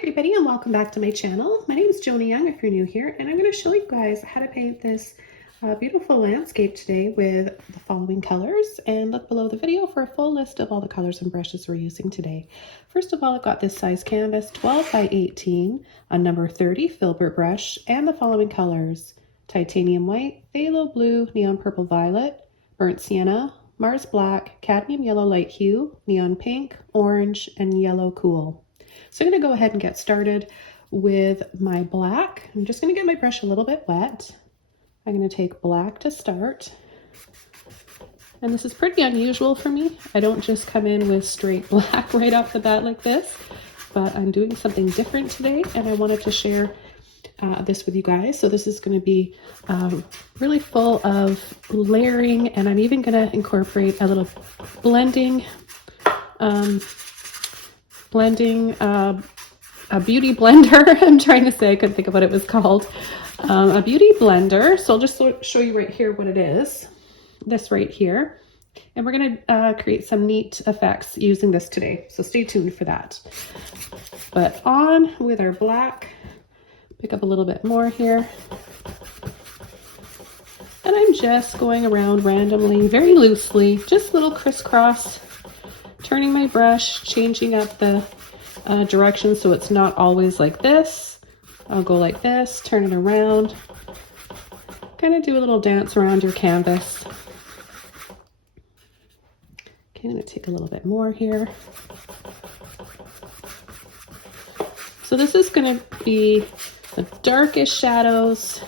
everybody, and welcome back to my channel. My name is Joni Young if you're new here, and I'm going to show you guys how to paint this beautiful landscape today with the following colors. And look below the video for a full list of all the colors and brushes we're using today. First of all, I've got this size canvas, 12 by 18, a number 30 filbert brush, and the following colors: titanium white, phthalo blue, neon purple violet, burnt sienna, Mars black, cadmium yellow light hue, neon pink, orange, and yellow cool. So I'm going to go ahead and get started with my black. I'm just going to get my brush a little bit wet. I'm going to take black to start. And this is pretty unusual for me. I don't just come in with straight black right off the bat like this, but I'm doing something different today and I wanted to share this with you guys. So this is going to be really full of layering, and I'm even going to incorporate a little blending a beauty blender. I'm trying to say, I couldn't think of what it was called. A beauty blender. So I'll just show you right here what it is. This right here. And we're going to create some neat effects using this today. So stay tuned for that. But on with our black. Pick up a little bit more here. And I'm just going around randomly, very loosely, just little crisscross, turning my brush, changing up the direction so it's not always like this. I'll go like this, turn it around, kind of do a little dance around your canvas. Okay, I'm going to take a little bit more here. So this is going to be the darkest shadows,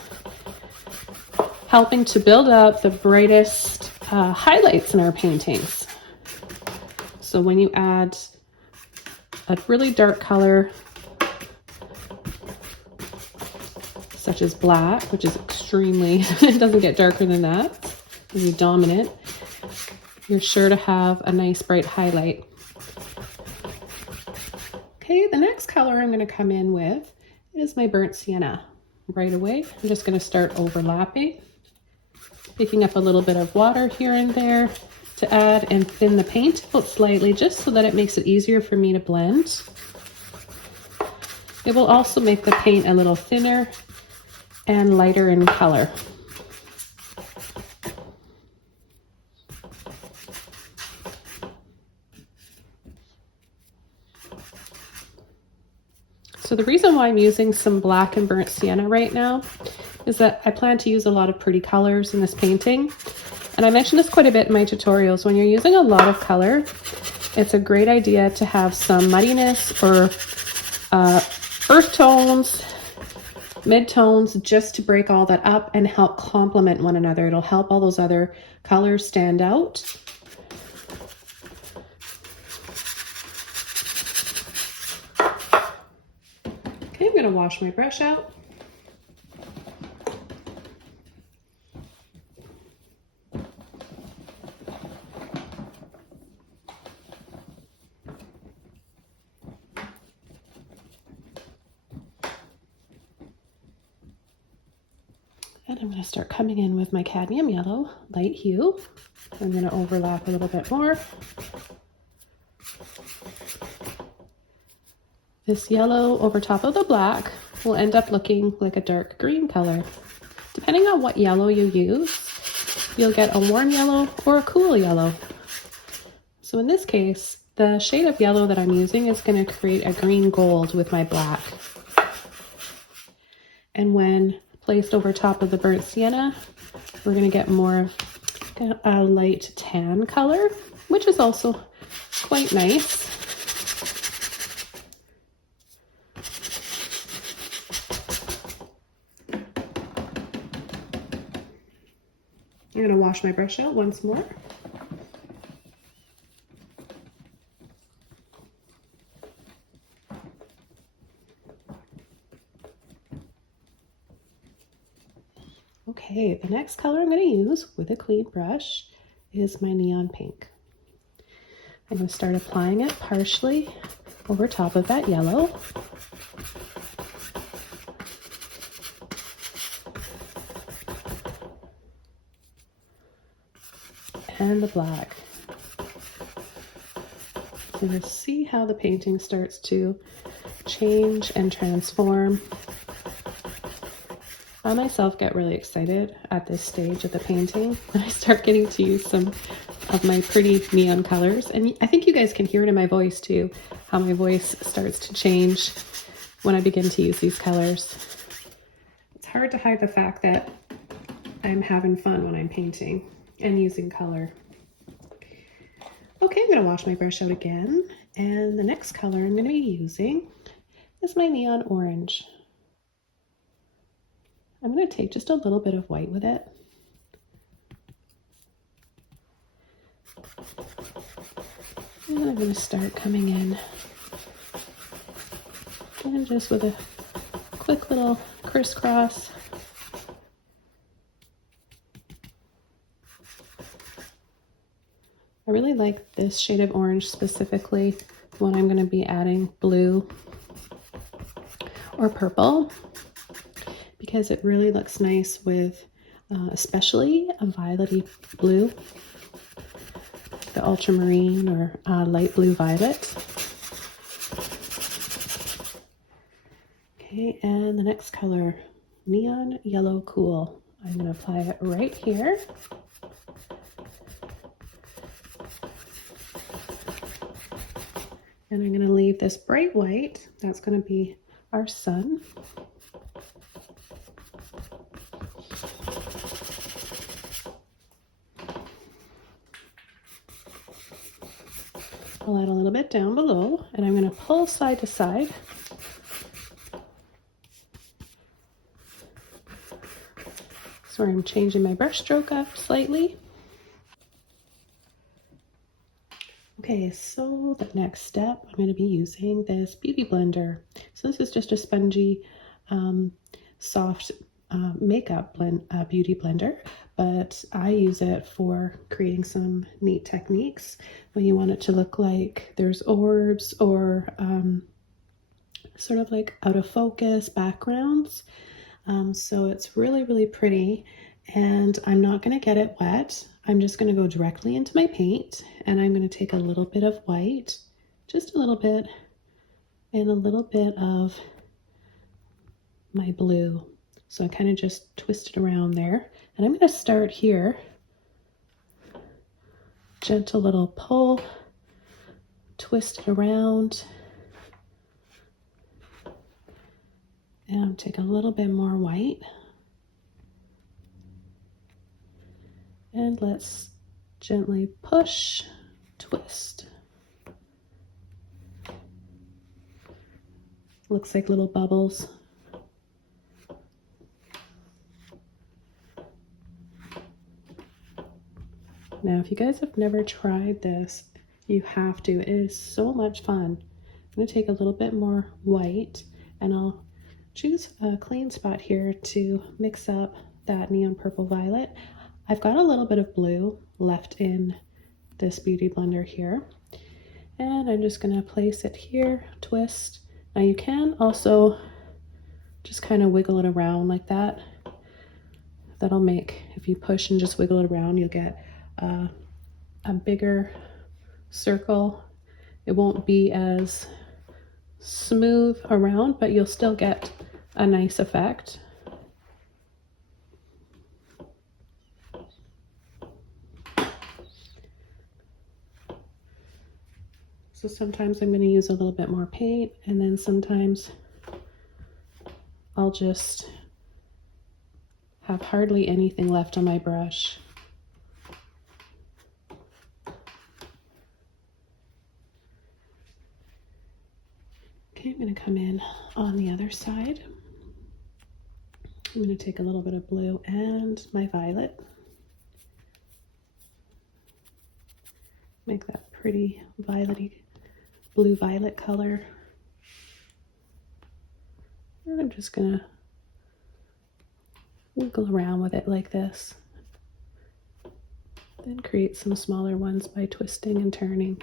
helping to build up the brightest highlights in our paintings. So when you add a really dark color, such as black, which is extremely, it doesn't get darker than that, really dominant, you're sure to have a nice bright highlight. Okay, the next color I'm going to come in with is my burnt sienna. Right away, I'm just going to start overlapping, picking up a little bit of water here and there to add and thin the paint out slightly, just so that it makes it easier for me to blend. It will also make the paint a little thinner and lighter in color. So the reason why I'm using some black and burnt sienna right now is that I plan to use a lot of pretty colors in this painting. And I mentioned this quite a bit in my tutorials. When you're using a lot of color, it's a great idea to have some muddiness or earth tones, mid-tones, just to break all that up and help complement one another. It'll help all those other colors stand out. Okay, I'm going to wash my brush out. And I'm going to start coming in with my cadmium yellow light hue. I'm going to overlap a little bit more. This yellow over top of the black will end up looking like a dark green color. Depending on what yellow you use, you'll get a warm yellow or a cool yellow. So in this case, the shade of yellow that I'm using is going to create a green gold with my black. And when placed over top of the burnt sienna, we're going to get more of a light tan color, which is also quite nice. I'm going to wash my brush out once more. Okay, the next color I'm going to use with a clean brush is my neon pink. I'm going to start applying it partially over top of that yellow. And the black. So you'll see how the painting starts to change and transform. I myself get really excited at this stage of the painting when I start getting to use some of my pretty neon colors. And I think you guys can hear it in my voice too, how my voice starts to change when I begin to use these colors. It's hard to hide the fact that I'm having fun when I'm painting and using color. Okay, I'm gonna wash my brush out again. And the next color I'm gonna be using is my neon orange. I'm going to take just a little bit of white with it. And I'm going to start coming in. And just with a quick little crisscross. I really like this shade of orange specifically when I'm going to be adding blue or purple, because it really looks nice with especially a violety blue, the ultramarine or light blue violet. Okay, and the next color, neon yellow cool. I'm going to apply it right here. And I'm going to leave this bright white. That's going to be our sun. I'll add a little bit down below, and I'm going to pull side to side. So I'm changing my brush stroke up slightly. Okay, so the next step, I'm going to be using this beauty blender. So this is just a spongy, soft makeup beauty blender, but I use it for creating some neat techniques when you want it to look like there's orbs or sort of like out of focus backgrounds. So it's really, really pretty, and I'm not going to get it wet. I'm just going to go directly into my paint, and I'm going to take a little bit of white, just a little bit, and a little bit of my blue. So I kind of just twist it around there, and I'm going to start here. Gentle little pull, twist it around, and take a little bit more white. And let's gently push, twist. Looks like little bubbles. Now, if you guys have never tried this, you have to. It is so much fun. I'm going to take a little bit more white, and I'll choose a clean spot here to mix up that neon purple violet. I've got a little bit of blue left in this beauty blender here, and I'm just going to place it here, twist. Now you can also just kind of wiggle it around like that. That'll make, if you push and just wiggle it around, you'll get a bigger circle. It won't be as smooth around, but you'll still get a nice effect. So sometimes I'm going to use a little bit more paint, and then sometimes I'll just have hardly anything left on my brush. Okay, I'm going to come in on the other side. I'm going to take a little bit of blue and my violet. Make that pretty violety blue violet color. And I'm just going to wiggle around with it like this. Then create some smaller ones by twisting and turning.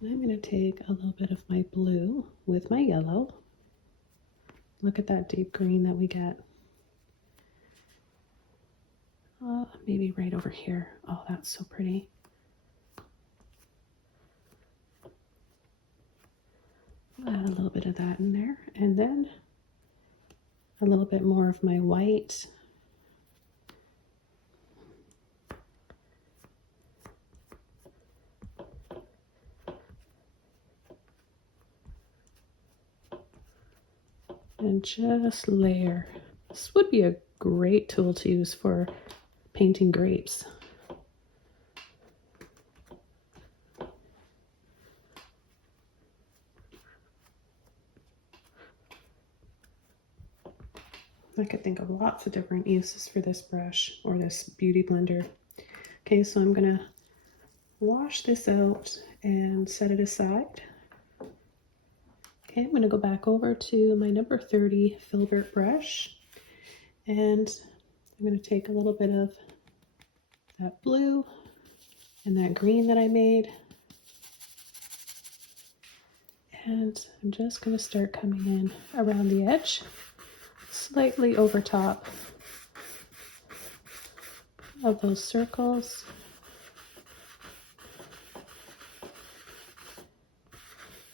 And I'm going to take a little bit of my blue with my yellow. Look at that deep green that we get. maybe right over here. Oh, that's so pretty. Add a little bit of that in there, and then a little bit more of my white. And just layer. This would be a great tool to use for painting grapes. I could think of lots of different uses for this brush or this beauty blender. Okay, so I'm gonna wash this out and set it aside. Okay, I'm gonna go back over to my number 30 filbert brush, and I'm gonna take a little bit of that blue and that green that I made, and I'm just gonna start coming in around the edge, slightly over top of those circles.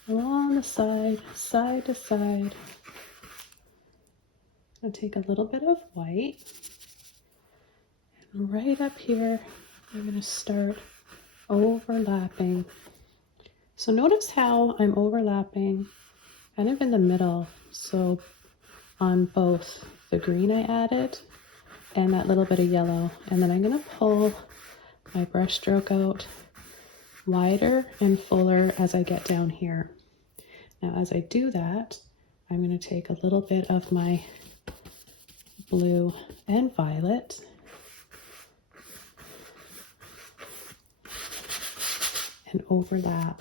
Along the side, side to side. I'll take a little bit of white, and right up here, I'm going to start overlapping. So notice how I'm overlapping kind of in the middle. So on both the green I added and that little bit of yellow. And then I'm going to pull my brush stroke out wider and fuller as I get down here. Now, as I do that, I'm going to take a little bit of my blue and violet and overlap.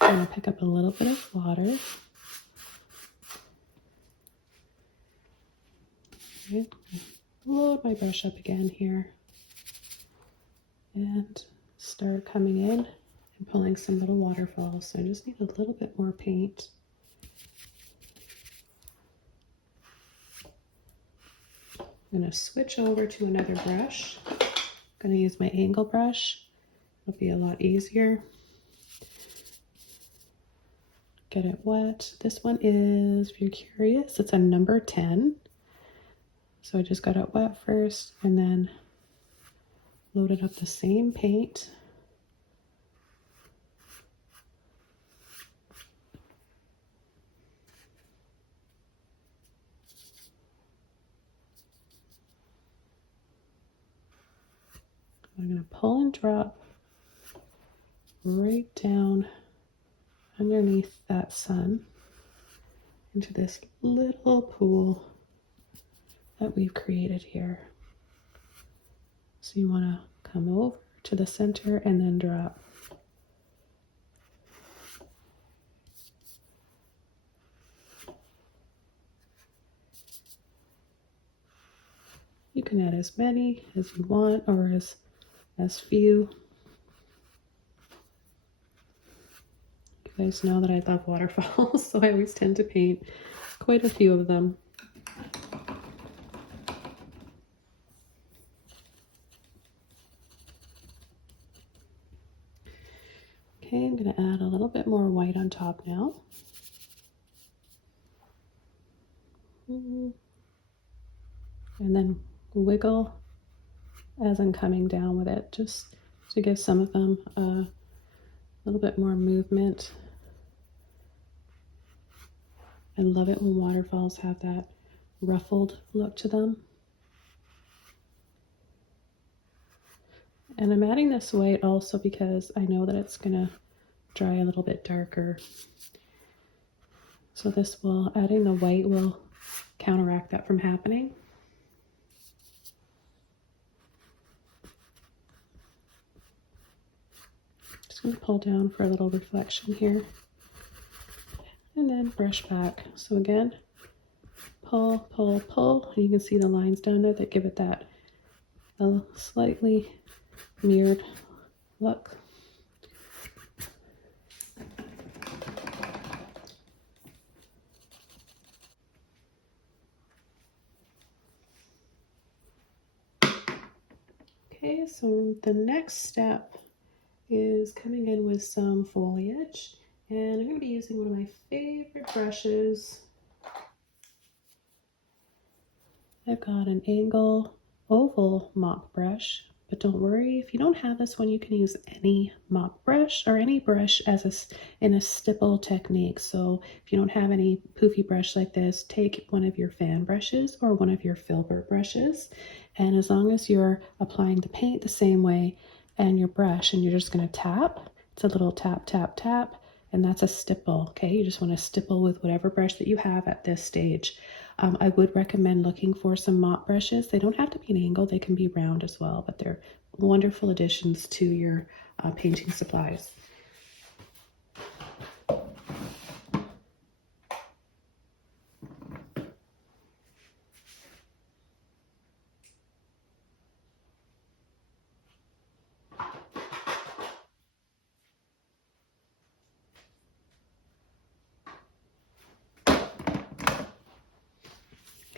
I'm going to pick up a little bit of water. Okay. Load my brush up again here and start coming in and pulling some little waterfalls. So I just need a little bit more paint. I'm going to switch over to another brush. I'm going to use my angle brush. It'll be a lot easier. Get it wet. This one is, if you're curious, it's a number 10. So I just got it wet first and then loaded up the same paint. I'm going to pull and drop right down underneath that sun into this little pool that we've created here. So you want to come over to the center and then drop. You can add as many as you want or as few. You guys know that I love waterfalls, so I always tend to paint quite a few of them. Okay, I'm going to add a little bit more white on top now. And then wiggle as I'm coming down with it, just to give some of them a little bit more movement. I love it when waterfalls have that ruffled look to them. And I'm adding this white also because I know that it's gonna dry a little bit darker. So adding the white will counteract that from happening. Just gonna pull down for a little reflection here and then brush back. So again, pull, pull, pull. And you can see the lines down there that give it that slightly mirrored look. Okay, so the next step is coming in with some foliage, and I'm going to be using one of my favorite brushes. I've got an angle oval mop brush, but don't worry, if you don't have this one, you can use any mop brush or any brush in a stipple technique. So if you don't have any poofy brush like this, take one of your fan brushes or one of your filbert brushes, and as long as you're applying the paint the same way and your brush, and you're just going to tap, it's a little tap tap tap, and that's a stipple. Okay, you just want to stipple with whatever brush that you have at this stage. I would recommend looking for some mop brushes. They don't have to be an angle, they can be round as well, but they're wonderful additions to your painting supplies.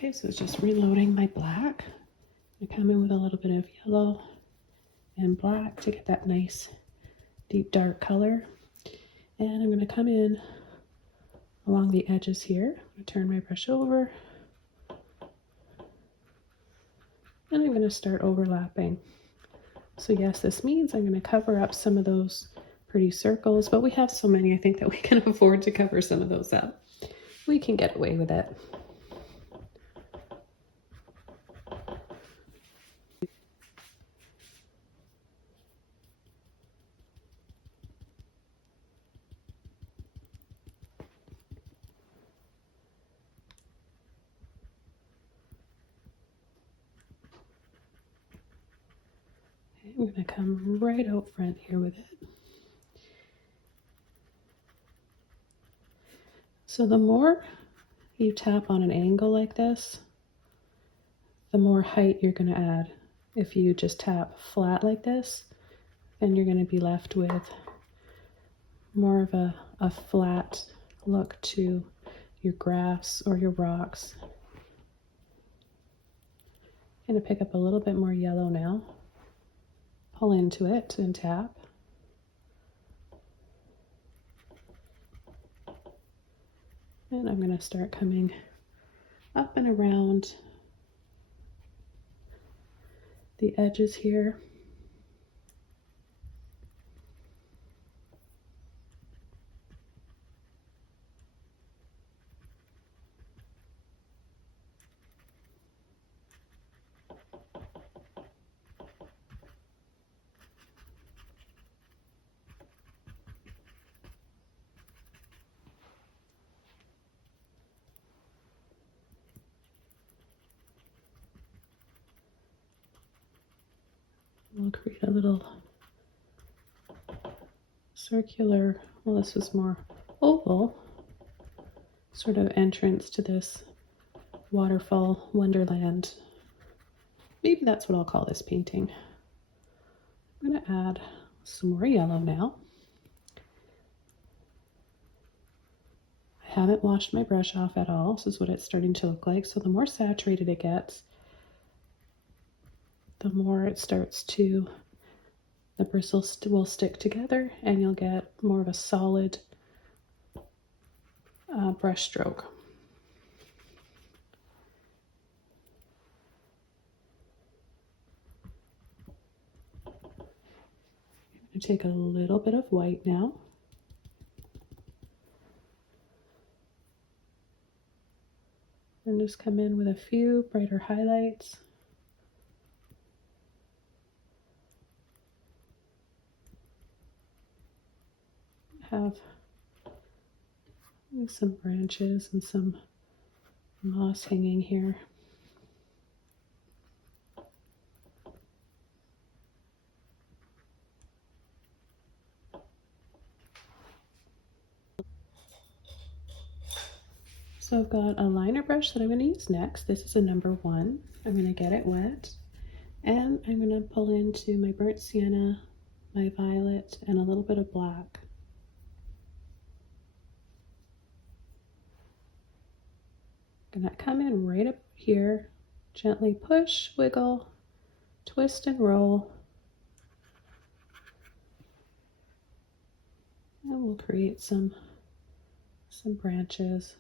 Okay, so it's just reloading my black. I come in with a little bit of yellow and black to get that nice deep dark color. And I'm going to come in along the edges here. I'm going to turn my brush over. And I'm going to start overlapping. So yes, this means I'm going to cover up some of those pretty circles, but we have so many, I think, that we can afford to cover some of those up. We can get away with it. I'm going to come right out front here with it. So the more you tap on an angle like this, the more height you're going to add. If you just tap flat like this, then you're going to be left with more of a flat look to your grass or your rocks. I'm going to pick up a little bit more yellow now. Pull into it and tap. And I'm going to start coming up and around the edges here. We'll create a little circular, well, this is more oval, sort of entrance to this waterfall wonderland. Maybe that's what I'll call this painting. I'm going to add some more yellow now. I haven't washed my brush off at all. This is what it's starting to look like. So the more saturated it gets, the more it starts to, the bristles will stick together and you'll get more of a solid brush stroke. I'm going to take a little bit of white now. And just come in with a few brighter highlights. Have some branches and some moss hanging here. So I've got a liner brush that I'm going to use next. This is a number 1. I'm going to get it wet, and I'm going to pull into my burnt sienna, my violet, and a little bit of black. I'm going to come in right up here, gently push, wiggle, twist and roll, and we'll create some branches.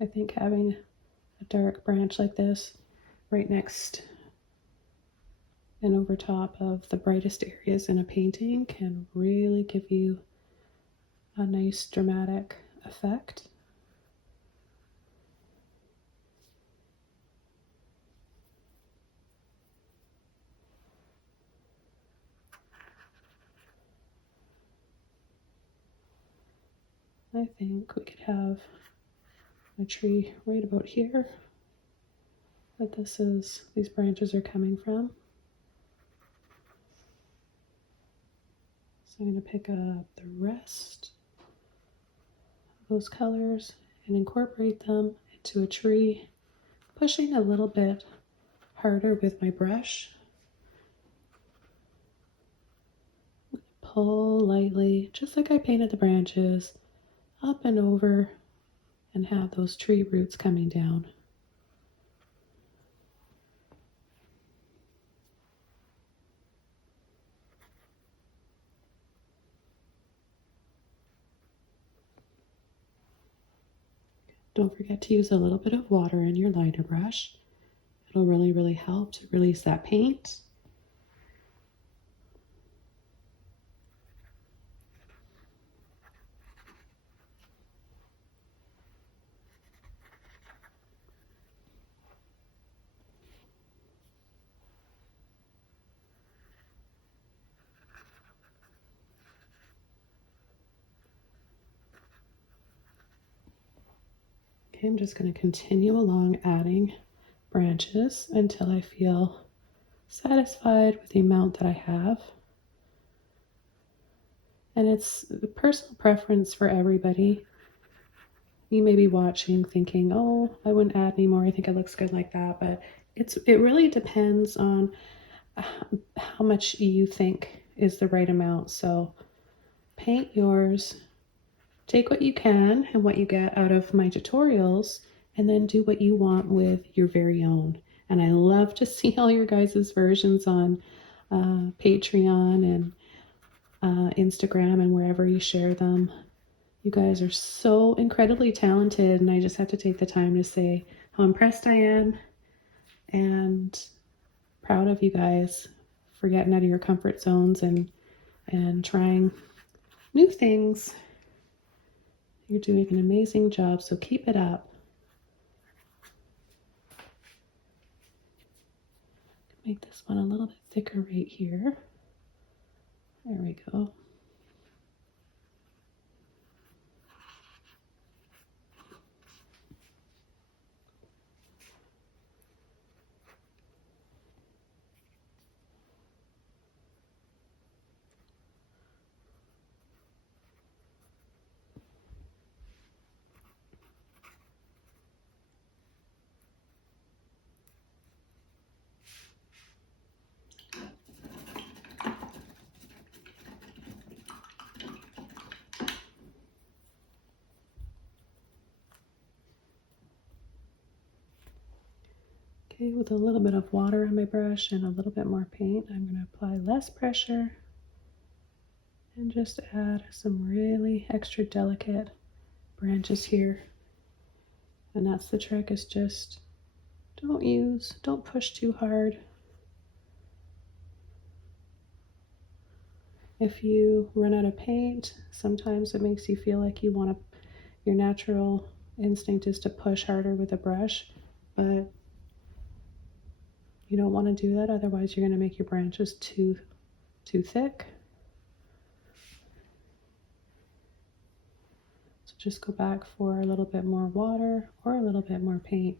I think having a dark branch like this right next and over top of the brightest areas in a painting can really give you a nice dramatic effect. I think we could have a tree right about here that these branches are coming from. So I'm going to pick up the rest of those colors and incorporate them into a tree, pushing a little bit harder with my brush. Pull lightly, just like I painted the branches, up and over, and have those tree roots coming down. Don't forget to use a little bit of water in your liner brush. It'll really help to release that paint. Okay, I'm just going to continue along adding branches until I feel satisfied with the amount that I have. And it's a personal preference for everybody. You may be watching thinking, oh, I wouldn't add any more. I think it looks good like that. But it really depends on how much you think is the right amount. So paint yours. Take what you can and what you get out of my tutorials, and then do what you want with your very own. And I love to see all your guys' versions on Patreon and Instagram and wherever you share them. You guys are so incredibly talented, and I just have to take the time to say how impressed I am and proud of you guys for getting out of your comfort zones and trying new things. You're doing an amazing job, so keep it up. Make this one a little bit thicker right here. There we go. Okay, with a little bit of water on my brush and a little bit more paint, I'm going to apply less pressure and just add some really extra delicate branches here. And that's the trick, is just don't push too hard. If you run out of paint, sometimes it makes you feel like your natural instinct is to push harder with a brush, but you don't want to do that, otherwise you're going to make your branches too thick. So just go back for a little bit more water or a little bit more paint.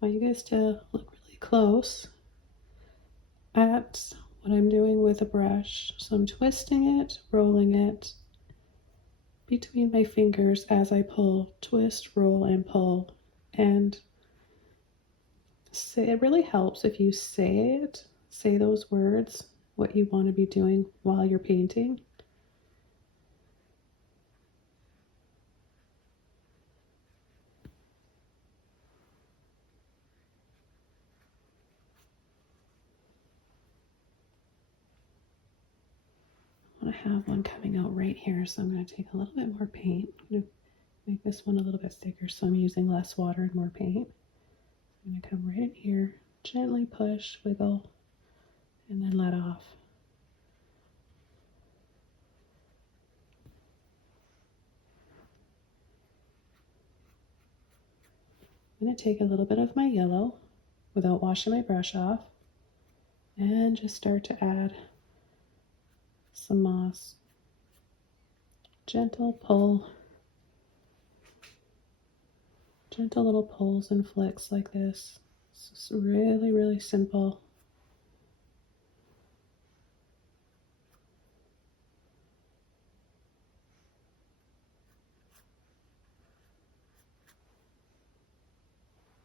I want you guys to look really close at what I'm doing with a brush. So I'm twisting it, rolling it between my fingers as I pull, twist, roll, and pull. And it really helps if you say those words what you want to be doing while you're painting. I have one coming out right here, so I'm going to take a little bit more paint. I'm going to make this one a little bit thicker, so I'm using less water and more paint. I'm going to come right in here, gently push, wiggle, and then let off. I'm going to take a little bit of my yellow without washing my brush off and just start to add some moss. Gentle pull, gentle little pulls and flicks like this. It's really, really simple.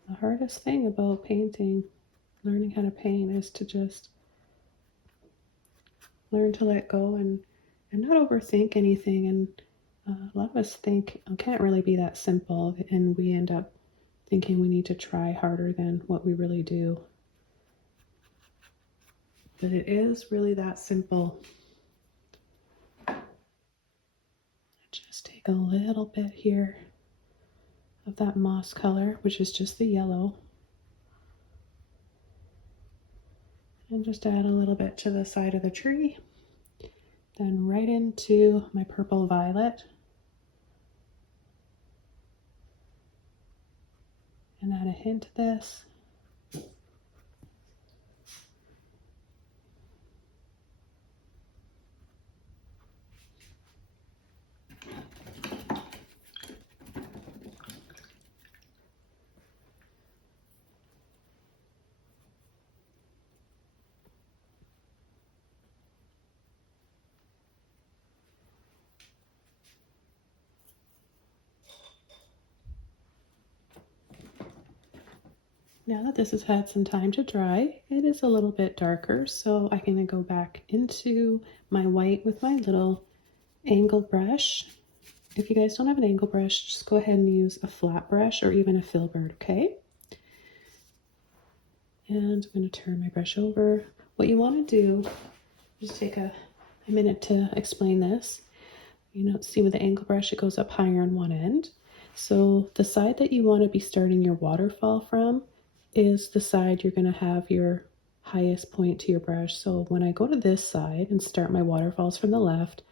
The hardest thing about painting, learning how to paint, is to just learn to let go and not overthink anything. And a lot of us think it can't really be that simple, and we end up thinking we need to try harder than what we really do. But it is really that simple. Just take a little bit here of that moss color, which is just the yellow, and just add a little bit to the side of the tree, then right into my purple violet, and add a hint of this. Now that this has had some time to dry, it is a little bit darker, so I can go back into my white with my little angle brush. If you guys don't have an angle brush, just go ahead and use a flat brush or even a filbert, okay? And I'm going to turn my brush over. What you want to do, just take a minute to explain this. You know, see with the angle brush, it goes up higher on one end. So the side that you want to be starting your waterfall from is the side you're going to have your highest point to your brush. So when I go to this side and start my waterfalls from the left,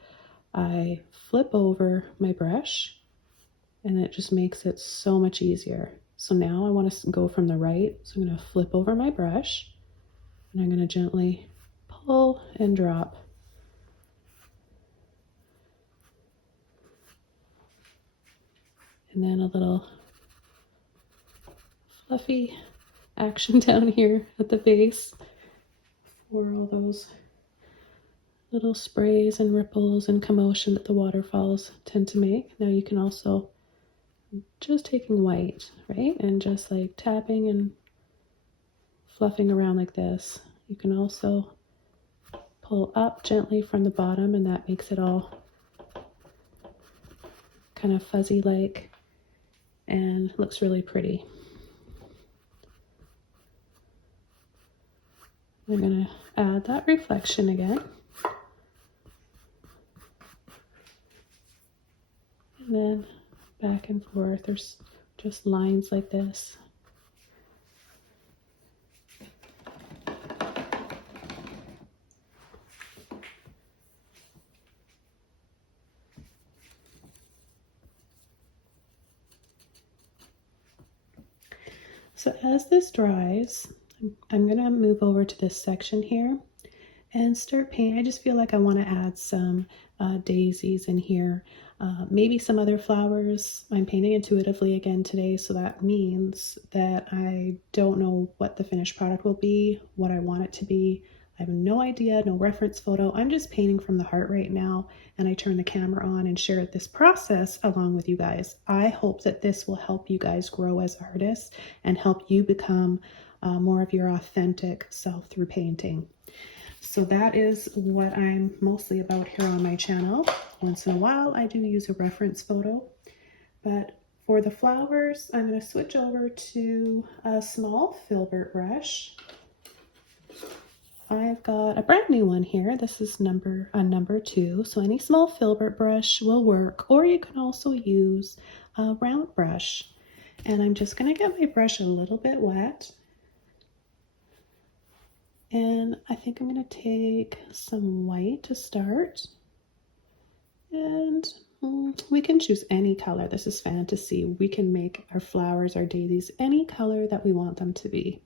I flip over my brush and it just makes it so much easier. So now I want to go from the right, so I'm going to flip over my brush and I'm going to gently pull and drop. And then a little fluffy action down here at the base for all those little sprays and ripples and commotion that the waterfalls tend to make. Now you can also just taking white, right, and just like tapping and fluffing around like this. You can also pull up gently from the bottom, and that makes it all kind of fuzzy like and looks really pretty. I'm going to add that reflection again. And then back and forth, there's just lines like this. So as this dries, I'm going to move over to this section here and start painting. I just feel like I want to add some daisies in here, maybe some other flowers. I'm painting intuitively again today, so that means that I don't know what the finished product will be, what I want it to be. I have no idea, no reference photo. I'm just painting from the heart right now, and I turn the camera on and share this process along with you guys. I hope that this will help you guys grow as artists and help you become more of your authentic self through painting. So that is what I'm mostly about here on my channel. Once in a while, I do use a reference photo, but for the flowers, I'm going to switch over to a small filbert brush. I've got a brand new one here. This is number 2, so any small filbert brush will work, or you can also use a round brush. And I'm just going to get my brush a little bit wet. And I think I'm going to take some white to start. And we can choose any color. This is fantasy. We can make our flowers, our daisies, any color that we want them to be.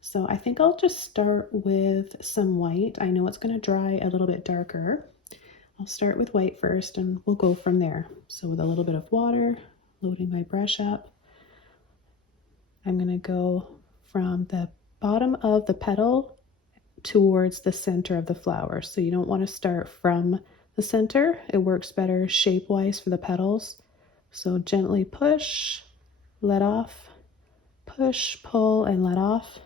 So I think I'll just start with some white. I know it's going to dry a little bit darker. I'll start with white first and we'll go from there. So with a little bit of water, loading my brush up, I'm going to go from the bottom of the petal towards the center of the flower. So you don't want to start from the center. It works better shape-wise for the petals. So gently push, let off, push, pull, and let off.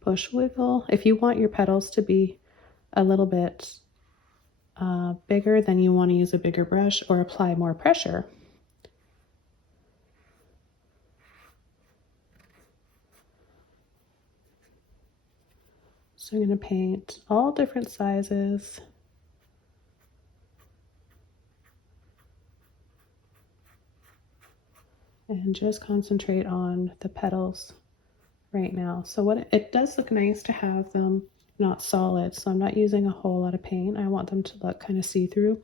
Push, wiggle. If you want your petals to be a little bit bigger, then you want to use a bigger brush or apply more pressure. So I'm going to paint all different sizes. And just concentrate on the petals right now. So it does look nice to have them not solid. So I'm not using a whole lot of paint. I want them to look kind of see-through.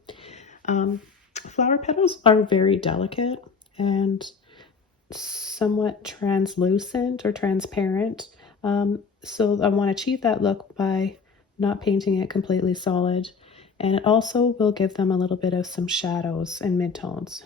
Flower petals are very delicate and somewhat translucent or transparent. So I want to achieve that look by not painting it completely solid. And it also will give them a little bit of some shadows and midtones.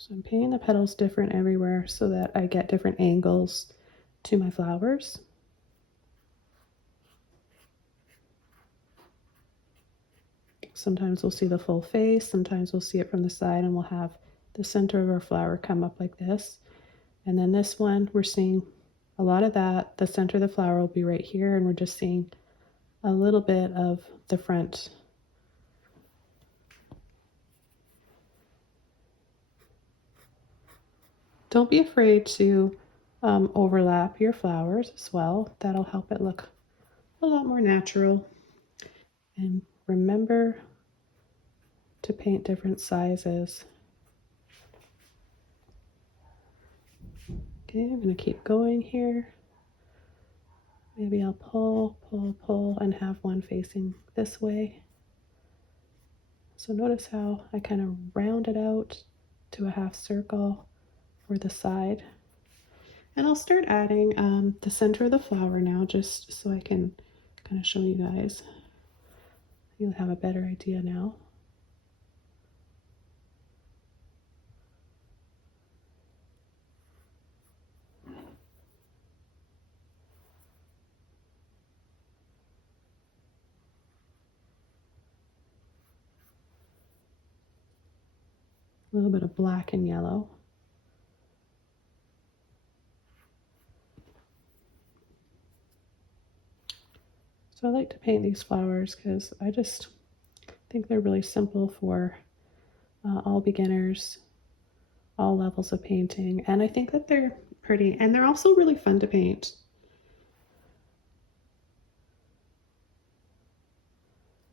So I'm painting the petals different everywhere so that I get different angles to my flowers. Sometimes we'll see the full face, sometimes we'll see it from the side, and we'll have the center of our flower come up like this. And then this one, we're seeing a lot of that. The center of the flower will be right here, and we're just seeing a little bit of the front. Don't be afraid to overlap your flowers as well. That'll help it look a lot more natural. And remember to paint different sizes. Okay, I'm going to keep going here. Maybe I'll pull, pull, pull, and have one facing this way. So notice how I kind of round it out to a half circle for the side. And I'll start adding the center of the flower now, just so I can kind of show you guys. You'll have a better idea now. A little bit of black and yellow. So I like to paint these flowers because I just think they're really simple for all beginners, all levels of painting. And I think that they're pretty, and they're also really fun to paint.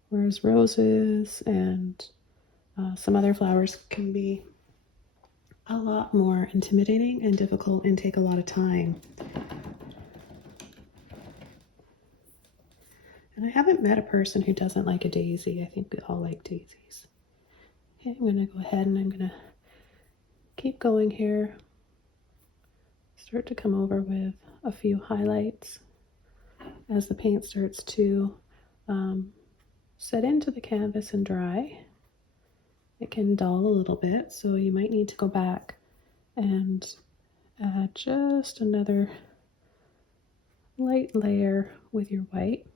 Whereas roses and some other flowers can be a lot more intimidating and difficult and take a lot of time. And I haven't met a person who doesn't like a daisy. I think we all like daisies. Okay, I'm going to go ahead and I'm going to keep going here. Start to come over with a few highlights as the paint starts to set into the canvas and dry. It can dull a little bit, so you might need to go back and add just another light layer with your white.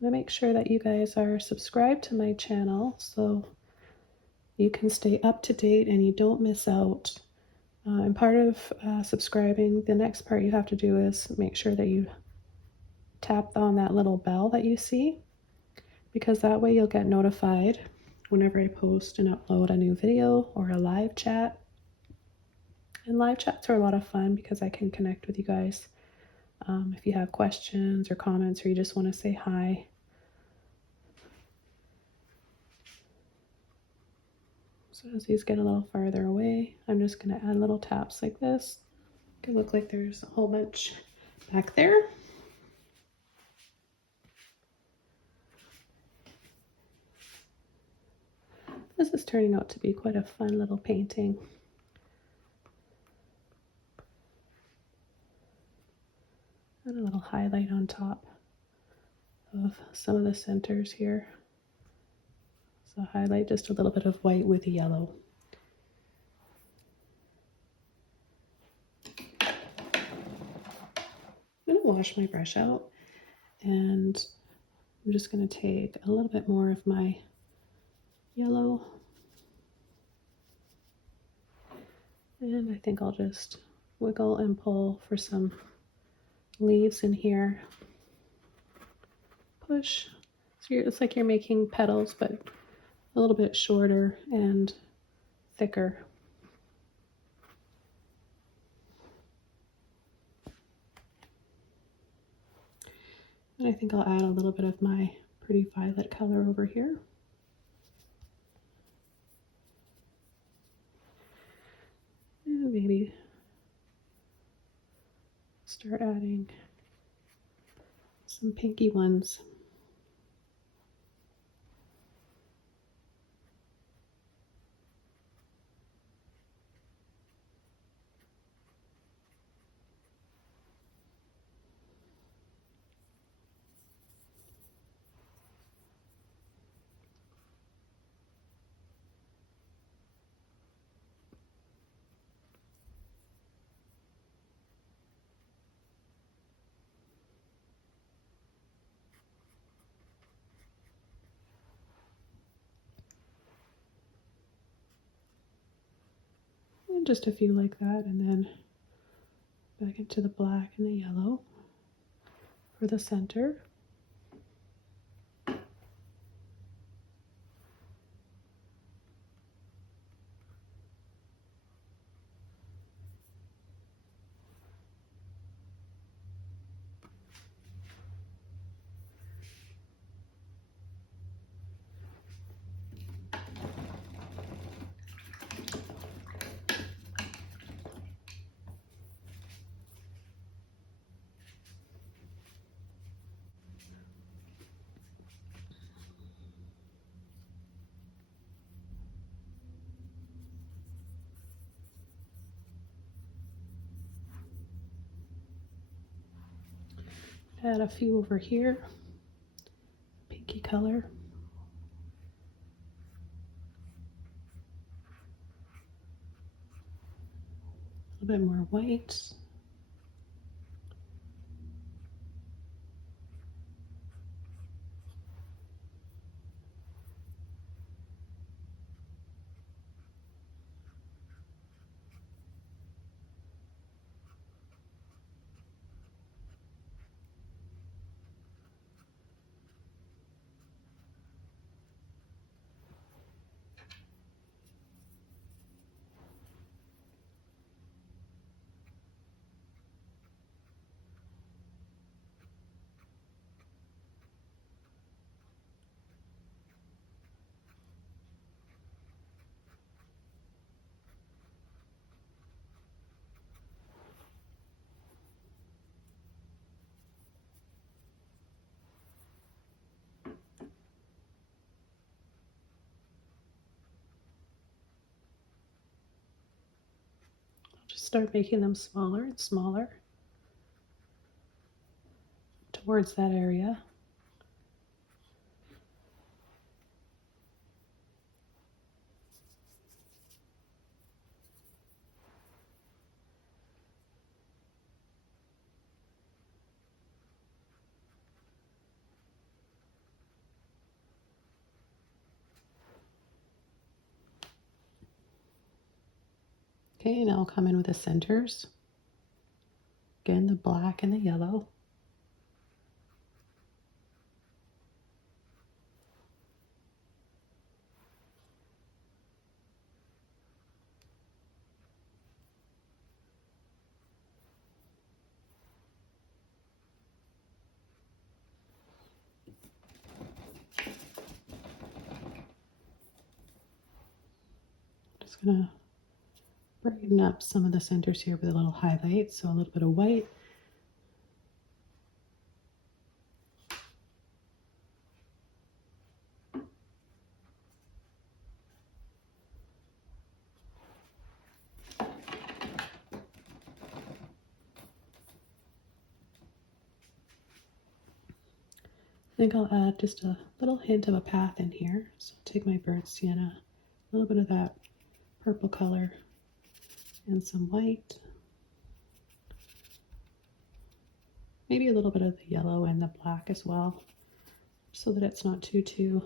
And make sure that you guys are subscribed to my channel so you can stay up to date and you don't miss out. And part of subscribing, the next part you have to do is make sure that you tap on that little bell that you see, because that way you'll get notified whenever I post and upload a new video or a live chat. And live chats are a lot of fun because I can connect with you guys. If you have questions or comments or you just want to say hi. So as these get a little farther away, I'm just going to add little taps like this. It can look like there's a whole bunch back there. This is turning out to be quite a fun little painting. And a little highlight on top of some of the centers here. So highlight just a little bit of white with yellow. I'm going to wash my brush out, and I'm just going to take a little bit more of my yellow, and I think I'll just wiggle and pull for some leaves in here. Push. So it's like you're making petals, but a little bit shorter and thicker. And I think I'll add a little bit of my pretty violet color over here. And maybe start adding some pinky ones. And just a few like that, and then back into the black and the yellow for the center. Add a few over here, pinky color. A little bit more white. start making them smaller and smaller towards that area. Okay, now I'll come in with the centers. Again, the black and the yellow. Just gonna brighten up some of the centers here with a little highlight, so a little bit of white. I think I'll add just a little hint of a path in here. So I'll take my burnt sienna, a little bit of that purple color, and some white. Maybe a little bit of the yellow and the black as well, so that it's not too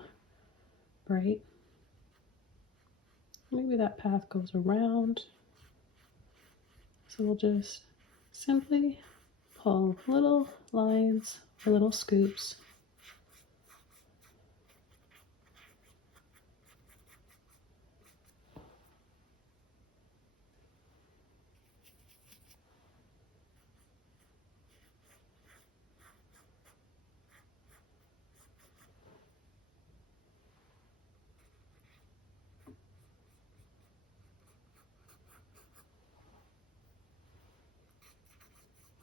bright. Maybe that path goes around. So we'll just simply pull little lines or little scoops.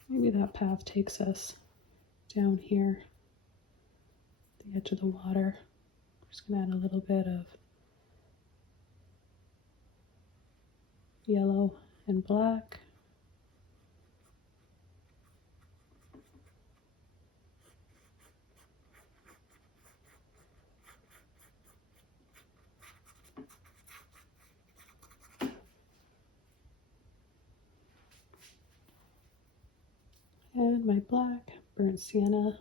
Maybe that path takes us down here, the edge of the water. I'm just going to add a little bit of yellow and black. And my black burnt sienna.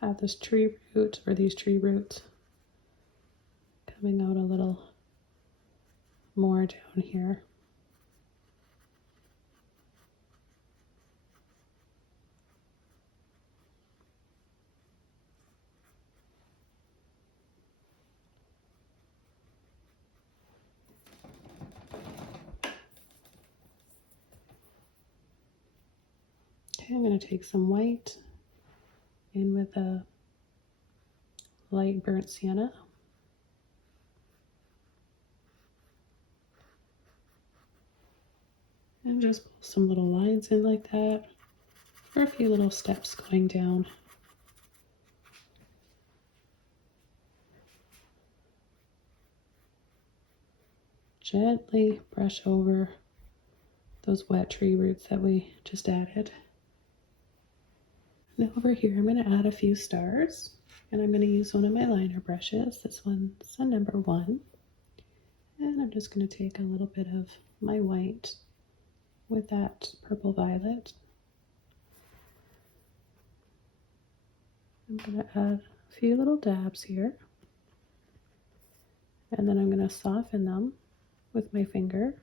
Have this tree root, or these tree roots, coming out a little more down here. Okay, I'm going to take some white in with a light burnt sienna. And just pull some little lines in like that, or a few little steps going down. Gently brush over those wet tree roots that we just added. Now over here, I'm going to add a few stars, and I'm going to use one of my liner brushes. This one's a number 1. And I'm just going to take a little bit of my white with that purple violet. I'm going to add a few little dabs here, and then I'm going to soften them with my finger.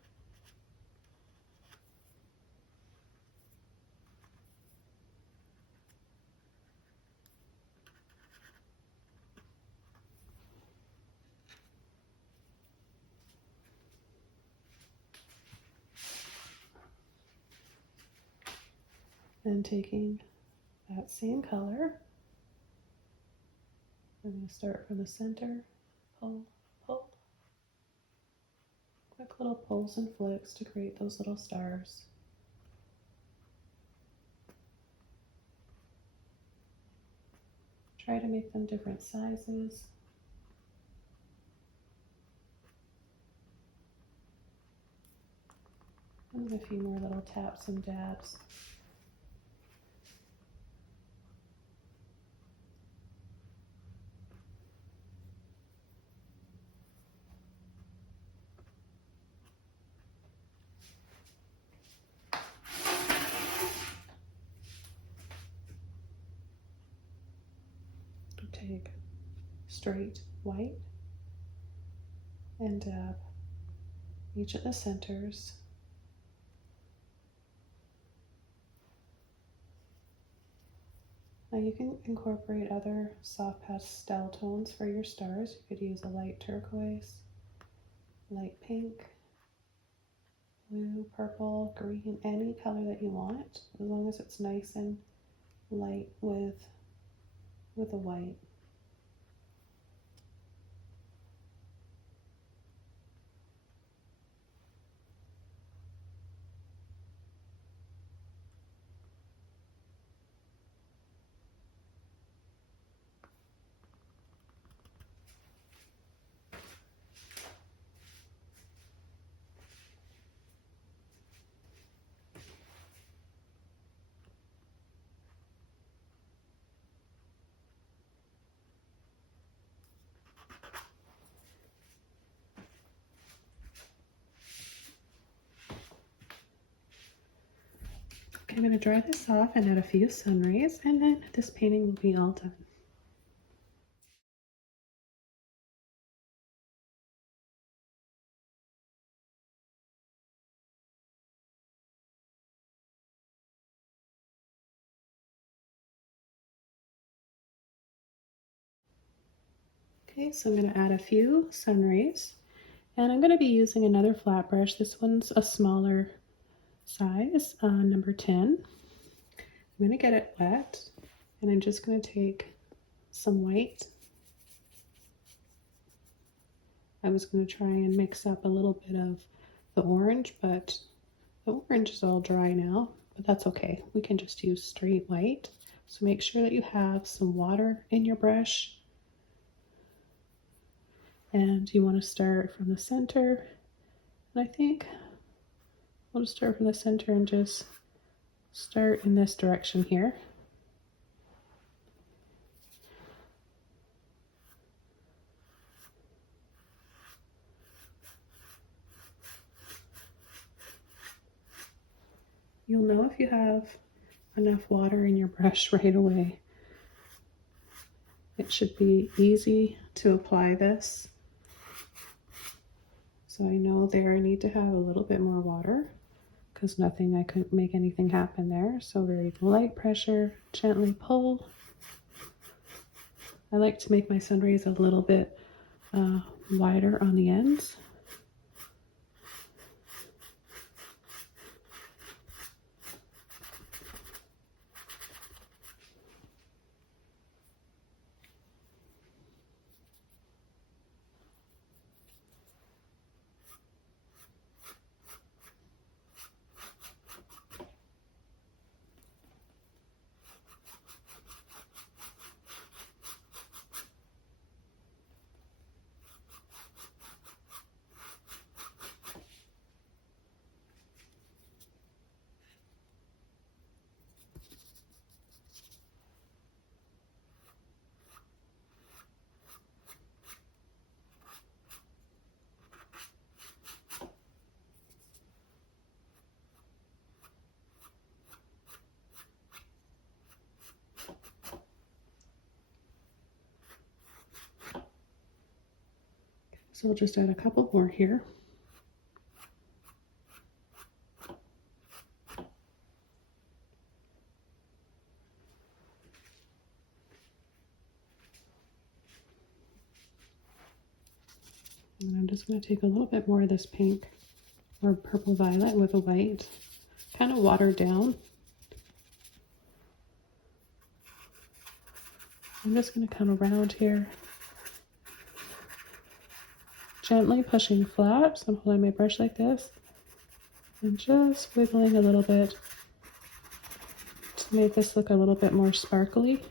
And taking that same color, I'm going to start from the center, pull, pull. Quick little pulls and flicks to create those little stars. Try to make them different sizes. And a few more little taps and dabs. Take straight white and dab each of the centers. Now you can incorporate other soft pastel tones for your stars. You could use a light turquoise, light pink, blue, purple, green, any color that you want, as long as it's nice and light with a white. I'm going to dry this off and add a few sun rays, and then this painting will be all done. Okay, so I'm going to add a few sun rays, and I'm going to be using another flat brush. This one's a smaller size, number 10. I'm going to get it wet, and I'm just going to take some white. I was going to try and mix up a little bit of the orange, but the orange is all dry now, but that's okay. We can just use straight white. So make sure that you have some water in your brush. And you want to start from the center. And I think we'll just start from the center and just start in this direction here. You'll know if you have enough water in your brush right away. It should be easy to apply this. So I know there I need to have a little bit more water because I couldn't make anything happen there. So very light pressure, gently pull. I like to make my sun rays a little bit wider on the ends. So we'll just add a couple more here. And I'm just going to take a little bit more of this pink or purple violet with a white, kind of watered down. I'm just going to come around here, gently pushing flat. So I'm holding my brush like this and just wiggling a little bit to make this look a little bit more sparkly.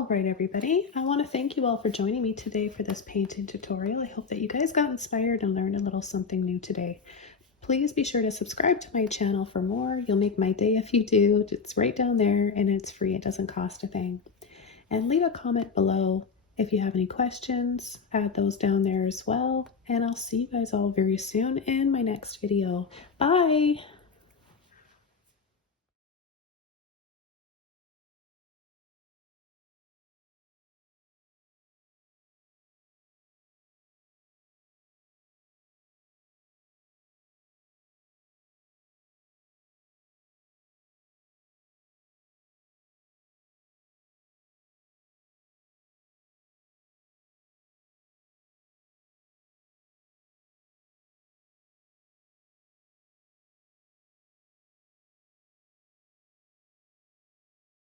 All right, everybody. I want to thank you all for joining me today for this painting tutorial. I hope that you guys got inspired and learned a little something new today. Please be sure to subscribe to my channel for more. You'll make my day if you do. It's right down there and it's free. It doesn't cost a thing. And leave a comment below if you have any questions. Add those down there as well. And I'll see you guys all very soon in my next video. Bye!